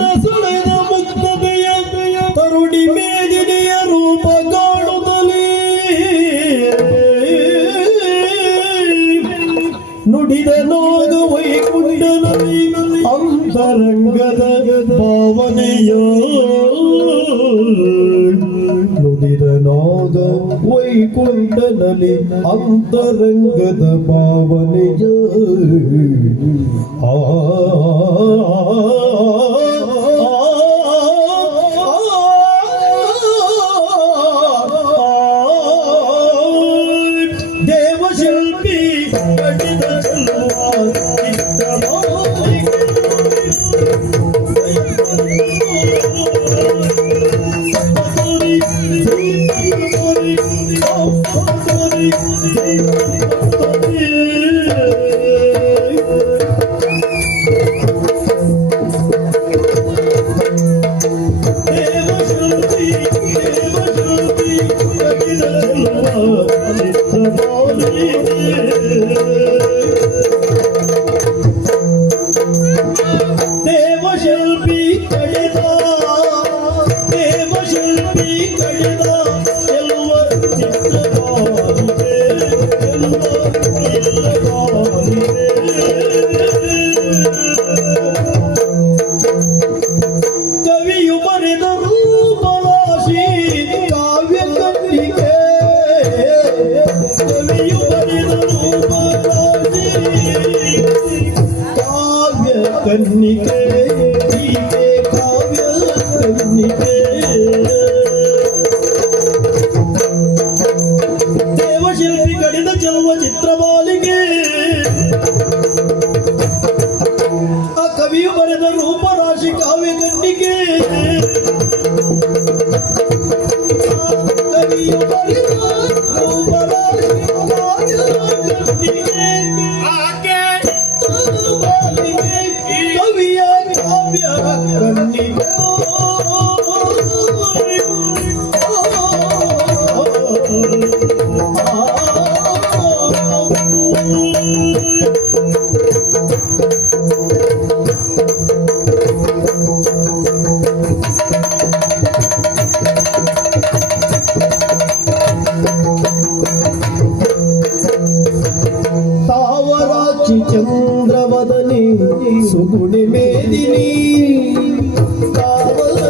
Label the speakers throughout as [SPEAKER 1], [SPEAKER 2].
[SPEAKER 1] ಮನಸಳೆದ ಮುಕ್ತತೆಯ ತರುಣಿ ಮೇದಿನಿಯ ರೂಪ ಕಾಣುತ್ತಲೇ ನುಡಿದ ನಾಗ ವೈಕುಂಠನಲ್ಲಿ ಅಂತರಂಗದ ಭಾವನೆಯೋ ನುಡಿದ ಅಂತರಂಗದ ಭಾವನೆಯ ಆ ಕಡಿದ ಚೆಲುವ ಚಿತ್ರಮಾಲಿಕೆ ಆ ಕವಿಯು ಬರೆದ ರೂಪರಾಶಿ ಕಾವ್ಯ ಗಂಡಿಗೆ ಕವಿಯು ಬರೆದ ರೂಪರಾಶಿ ಕಾವ್ಯ ಕನ್ನಿಕೆ చంద్రవదని సుగుణి మేదిని కావల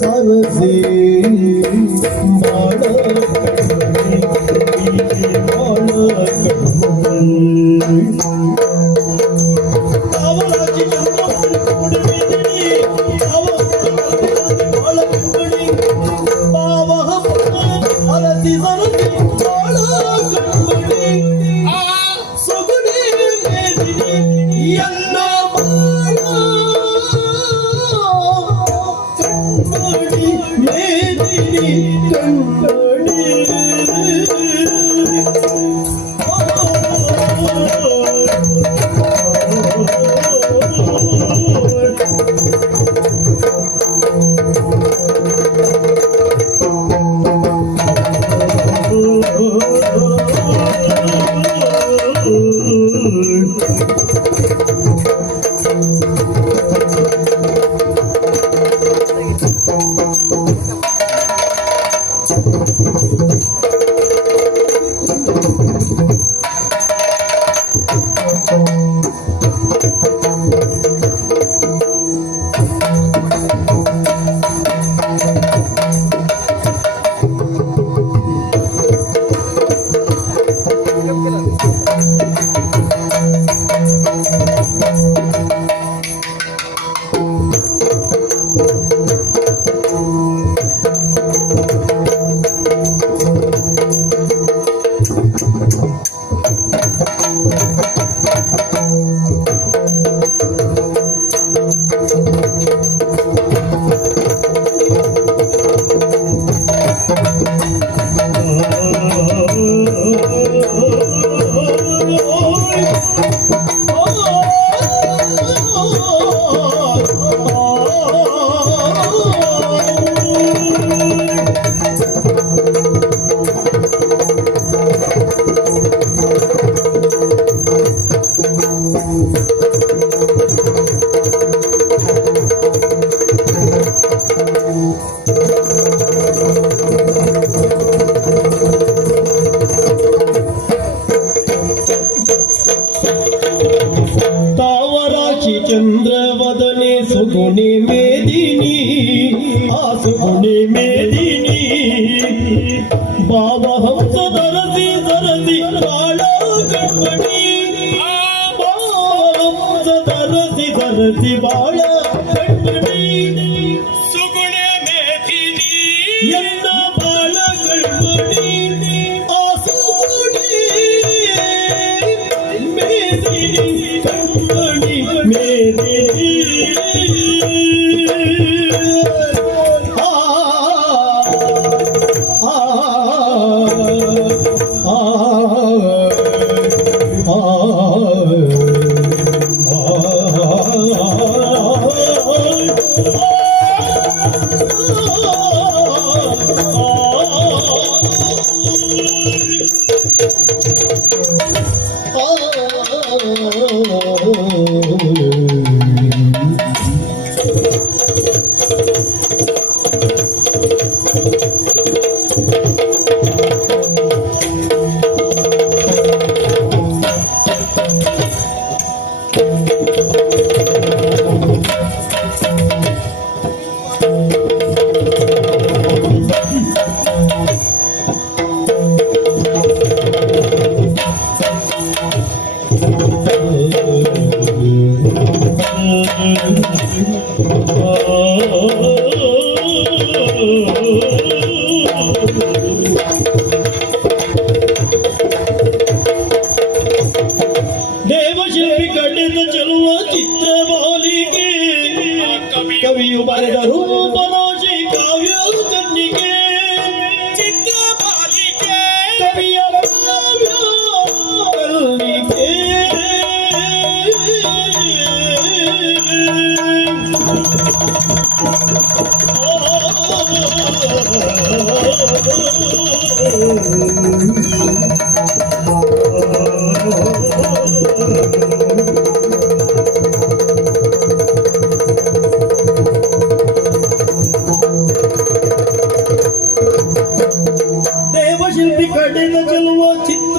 [SPEAKER 1] सरसी Yeah. चंद्रवदने सुगुणी मेदिनी, आ सुगुणी मेदिनी। बाबा हम हमस दरदी दरजी
[SPEAKER 2] बाळा आ
[SPEAKER 1] बाबा हमस दरजी दरदी बाळा गणपणी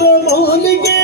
[SPEAKER 1] मौल के